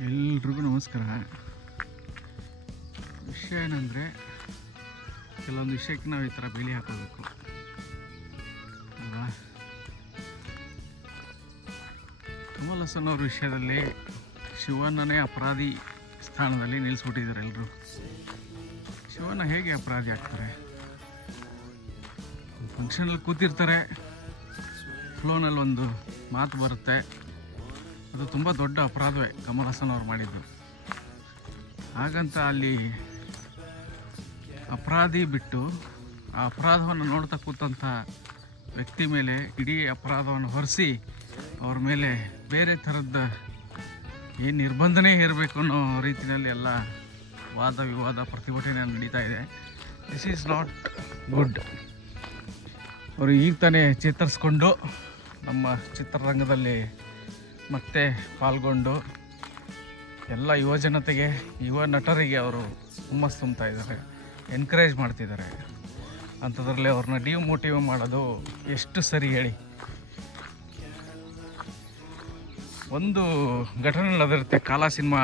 ಎಲ್ರಿಗೂ ನಮಸ್ಕಾರ. ವಿಷಯ ಏನಂದರೆ, ಕೆಲವೊಂದು ವಿಷಯಕ್ಕೆ ನಾವು ಈ ಥರ ಬೇಲಿ ಹಾಕೋಬೇಕು ಅಲ್ವಾ. ಕಮಲ್ ಹಾಸನ್ ಅವ್ರ ವಿಷಯದಲ್ಲಿ ಶಿವಣ್ಣನೇ ಅಪರಾಧಿ ಸ್ಥಾನದಲ್ಲಿ ನಿಲ್ಲಿಸ್ಬಿಟ್ಟಿದ್ದಾರೆ ಎಲ್ಲರೂ. ಶಿವಣ್ಣ ಹೇಗೆ ಅಪರಾಧಿ ಆಗ್ತಾರೆ? ಫಂಕ್ಷನಲ್ಲಿ ಕೂತಿರ್ತಾರೆ, ಫ್ಲೋನಲ್ಲಿ ಒಂದು ಮಾತು ಬರುತ್ತೆ, ಅದು ತುಂಬ ದೊಡ್ಡ ಅಪರಾಧವೇ ಕಮಲ್ ಹಾಸನ್ ಅವ್ರು ಮಾಡಿದ್ದು. ಹಾಗಂತ ಅಲ್ಲಿ ಅಪರಾಧಿ ಬಿಟ್ಟು ಆ ಅಪರಾಧವನ್ನು ನೋಡ್ತಾ ಕೂತಂಥ ವ್ಯಕ್ತಿ ಮೇಲೆ ಇಡೀ ಅಪರಾಧವನ್ನು ಹೊರಿಸಿ ಅವ್ರ ಮೇಲೆ ಬೇರೆ ಥರದ ಏನು ನಿರ್ಬಂಧನೆ ಇರಬೇಕು ಅನ್ನೋ ರೀತಿಯಲ್ಲಿ ಎಲ್ಲ ವಾದ ವಿವಾದ ಪ್ರತಿಭಟನೆ ನಡೀತಾ ಇದೆ. This is not good. ಅವರು ಈಗ ತಾನೇ ಚೇತರಿಸ್ಕೊಂಡು ನಮ್ಮ ಚಿತ್ರರಂಗದಲ್ಲಿ ಮತ್ತೆ ಪಾಲ್ಗೊಂಡು ಎಲ್ಲ ಯುವಜನತೆಗೆ, ಯುವ ನಟರಿಗೆ ಅವರು ಹುಮ್ಮಸ್ಸು ತುಂಬ್ತಾ ಇದ್ದಾರೆ, ಎನ್ಕರೇಜ್ ಮಾಡ್ತಿದ್ದಾರೆ. ಅಂಥದ್ರಲ್ಲಿ ಅವ್ರನ್ನ ಡಿಮೋಟಿವ್ ಮಾಡೋದು ಎಷ್ಟು ಸರಿ ಹೇಳಿ? ಒಂದು ಘಟನೆ ನಡೆದಿರುತ್ತೆ ಕಾಲಾ ಸಿನಿಮಾ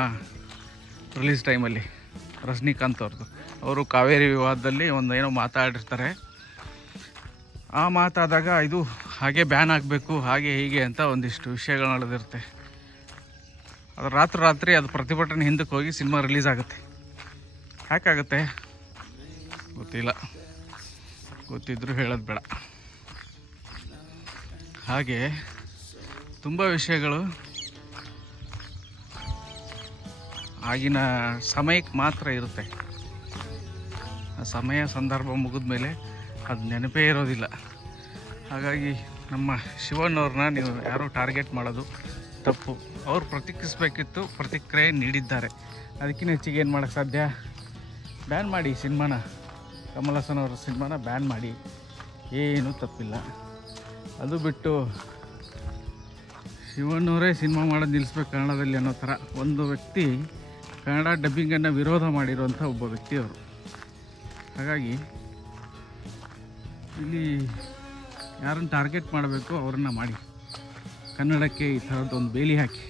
ರಿಲೀಸ್ ಟೈಮಲ್ಲಿ. ರಜನಿಕಾಂತ್ ಅವ್ರದ್ದು, ಅವರು ಕಾವೇರಿ ವಿವಾದದಲ್ಲಿ ಒಂದು ಏನೋ ಮಾತಾಡಿರ್ತಾರೆ. ಆ ಮಾತಾದಾಗ ಇದು ಹಾಗೆ ಬ್ಯಾನ್ ಆಗಬೇಕು, ಹಾಗೆ ಹೀಗೆ ಅಂತ ಒಂದಿಷ್ಟು ವಿಷಯಗಳು ನಡೆದಿರುತ್ತೆ. ಅದು ರಾತ್ರಿ ಅದು ಪ್ರತಿಭಟನೆ ಹಿಂದಕ್ಕೆ ಹೋಗಿ ಸಿನಿಮಾ ರಿಲೀಸ್ ಆಗುತ್ತೆ. ಯಾಕಾಗುತ್ತೆ ಗೊತ್ತಿಲ್ಲ, ಗೊತ್ತಿದ್ರೂ ಹೇಳೋದು ಬೇಡ. ಹಾಗೆ ತುಂಬ ವಿಷಯಗಳು ಆಗಿನ ಸಮಯಕ್ಕೆ ಮಾತ್ರ ಇರುತ್ತೆ. ಆ ಸಮಯ ಸಂದರ್ಭ ಮುಗಿದ ಮೇಲೆ ಅದು ನೆನಪೇ ಇರೋದಿಲ್ಲ. ಹಾಗಾಗಿ ನಮ್ಮ ಶಿವಣ್ಣವ್ರನ್ನ ನೀವು ಯಾರೂ ಟಾರ್ಗೆಟ್ ಮಾಡೋದು ತಪ್ಪು. ಅವ್ರು ಪ್ರತಿಕ್ರಿಯಿಸಬೇಕಿತ್ತು, ಪ್ರತಿಕ್ರಿಯೆ ನೀಡಿದ್ದಾರೆ. ಅದಕ್ಕಿಂತ ಹೆಚ್ಚಿಗೆ ಏನು ಮಾಡೋಕ್ಕೆ ಸಾಧ್ಯ? ಬ್ಯಾನ್ ಮಾಡಿ ಸಿನಿಮಾನ, ಕಮಲ್ ಹಾಸನ್ ಅವ್ರ ಸಿನಿಮಾನ ಬ್ಯಾನ್ ಮಾಡಿ, ಏನೂ ತಪ್ಪಿಲ್ಲ. ಅದು ಬಿಟ್ಟು ಶಿವಣ್ಣವರೇ ಸಿನಿಮಾ ಮಾಡೋದು ನಿಲ್ಲಿಸ್ಬೇಕು ಕನ್ನಡದಲ್ಲಿ ಅನ್ನೋ ಥರ ಒಂದು ವ್ಯಕ್ತಿ ಕನ್ನಡ ಡಬ್ಬಿಂಗನ್ನು ವಿರೋಧ ಮಾಡಿರುವಂಥ ಒಬ್ಬ ವ್ಯಕ್ತಿ ಅವರು. ಹಾಗಾಗಿ ಇಲ್ಲಿ ಯಾರನ್ನು ಟಾರ್ಗೆಟ್ ಮಾಡಬೇಕು ಅವರನ್ನು ಮಾಡಿ, ಕನ್ನಡಕ್ಕೆ ಈ ಥರದ್ದೊಂದು ಬೇಲಿ ಹಾಕಿ.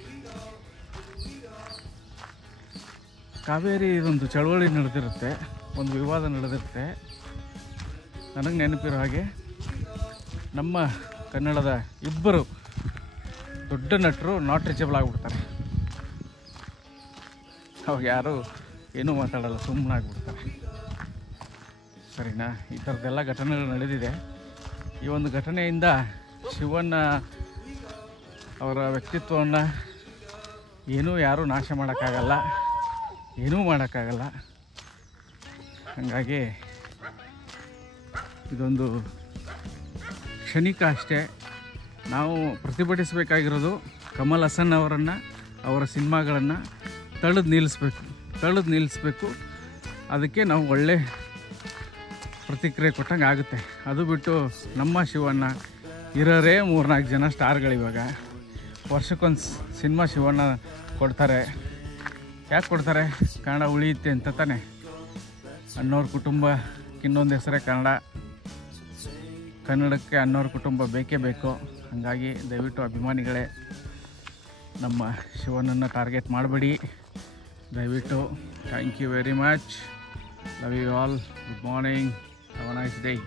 ಕಾವೇರಿ ಇದೊಂದು ಚಳವಳಿ ನಡೆದಿರುತ್ತೆ, ಒಂದು ವಿವಾದ ನಡೆದಿರುತ್ತೆ. ನನಗೆ ನೆನಪಿರೋ ಹಾಗೆ ನಮ್ಮ ಕನ್ನಡದ ಇಬ್ಬರು ದೊಡ್ಡ ನಟರು ನಾಟ್ ರೀಚಬಲ್ ಆಗಿಬಿಡ್ತಾರೆ. ಅವಾಗ ಯಾರು ಏನೂ ಮಾತಾಡಲ್ಲ, ಸುಮ್ಮನೆ ಆಗಿಬಿಡ್ತಾರೆ. ಸರಿನಾ? ಈ ಥರದ್ದೆಲ್ಲ ಘಟನೆಗಳು ನಡೆದಿದೆ. ಈ ಒಂದು ಘಟನೆಯಿಂದ ಶಿವಣ್ಣ ಅವರ ವ್ಯಕ್ತಿತ್ವವನ್ನು ಯಾರೂ ನಾಶ ಮಾಡೋಕ್ಕಾಗಲ್ಲ, ಏನೂ ಮಾಡೋಕ್ಕಾಗಲ್ಲ. ಹಾಗಾಗಿ ಇದೊಂದು ಕ್ಷಣಿಕ ಅಷ್ಟೇ. ನಾವು ಪ್ರತಿಭಟಿಸಬೇಕಾಗಿರೋದು ಕಮಲ್ ಹಾಸನ್ ಅವರನ್ನು, ಅವರ ಸಿನಿಮಾಗಳನ್ನು ತಳೆದು ನಿಲ್ಲಿಸ್ಬೇಕು. ಅದಕ್ಕೆ ನಾವು ಒಳ್ಳೆ ಪ್ರತಿಕ್ರಿಯೆ ಕೊಟ್ಟಂಗೆ ಆಗುತ್ತೆ. ಅದು ಬಿಟ್ಟು ನಮ್ಮ ಶಿವಣ್ಣ ಇರೋರೇ 3-4 ಜನ ಸ್ಟಾರ್ಗಳಿವಾಗ. ವರ್ಷಕ್ಕೊಂದು ಸಿನಿಮಾ ಶಿವಣ್ಣ ಕೊಡ್ತಾರೆ. ಯಾಕೆ ಕೊಡ್ತಾರೆ? ಕನ್ನಡ ಉಳಿಯುತ್ತೆ ಅಂತ ತಾನೆ. ಅನ್ನೋರ ಕುಟುಂಬಕ್ಕೆ ಇನ್ನೊಂದು ಹೆಸರೇ ಕನ್ನಡ. ಕನ್ನಡಕ್ಕೆ ಅನ್ನೋರ ಕುಟುಂಬ ಬೇಕೇ ಬೇಕು. ಹಾಗಾಗಿ ದಯವಿಟ್ಟು ಅಭಿಮಾನಿಗಳೇ, ನಮ್ಮ ಶಿವಣ್ಣನ್ನು ಟಾರ್ಗೆಟ್ ಮಾಡಬೇಡಿ ದಯವಿಟ್ಟು. Thank you very much. Love you all. Good morning. Have a nice day.